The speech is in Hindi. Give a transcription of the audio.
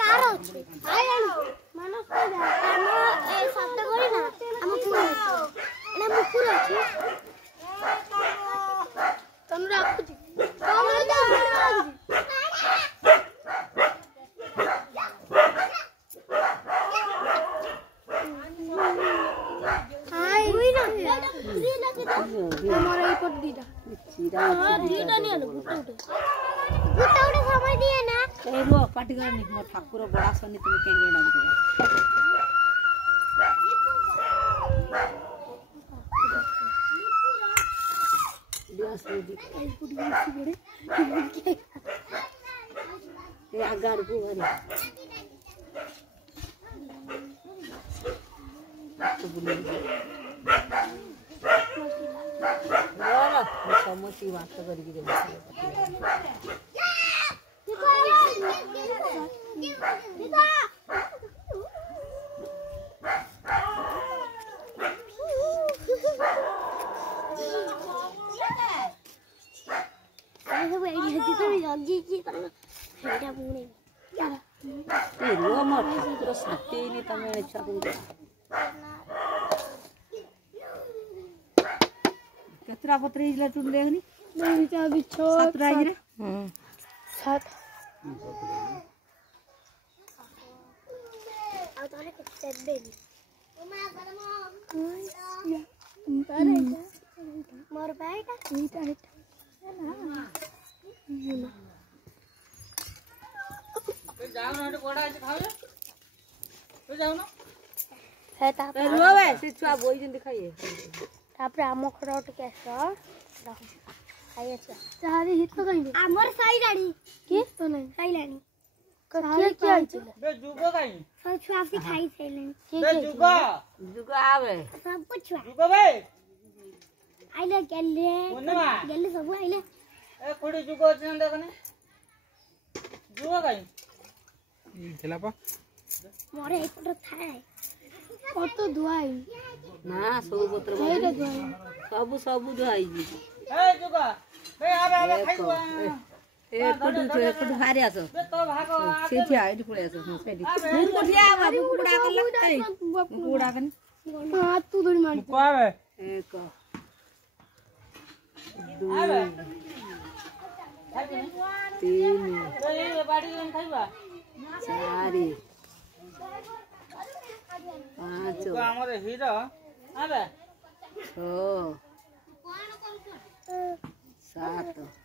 कार अछि मानस को जा हम ए शब्द करी ना हम पूरा एना हम पूरा अछि तनु राखु छी कमरे जा हाय हुई ना ये लगे हमारा ऊपर दीदा सीधा दीदा नहीं आलो गुटा उठे समय दिए ना ए रो पाटी करनी मो ठाकुर बड़ा सनी तुम केंगे डाल दिया सोजी कल पुडी सी बड़े ए अगाड़ को घरे तो बुले वाला समोसी बात करके दे केतरा पत्र इला टुन देखनी नहीं चा बिछो सतरा रे 7 आ तोने कितने देनी मोर बैठा नीटा है ना जाओ ना कोड़ा आज खाओ तो जाओ ना है ता रोवे से छुआ बोई जन दिखाइए तापर आम खरोट के सर खाइए चारे हित तो कहीं हमर साई रानी के तो नहीं साई रानी कथि क्या आइल बे जुगो कहीं सब छुआ से खाई छैलन बे जुगो जुगो आवे सब कुछ छुआ जुगो बे आइले गेले सब आइले ए कोडी जुगो जन देखने जुगो कहीं खेला पा मोरे एक तो थाए कत धुआई ना सब पत्र सब सब धुआई जी ए जुगा बे आबे खाइबा ए कोडु भारी आसो बे तो भागो से थी आइडी पळे आसो सेडी दूर कोठिया बाबू कुडा कल ए कुडा कन हां तू धुरी मारी को आवे एक दो तीन ए बाडी जन खाइबा चारि 5 को हमरे हीरो आबे 6 7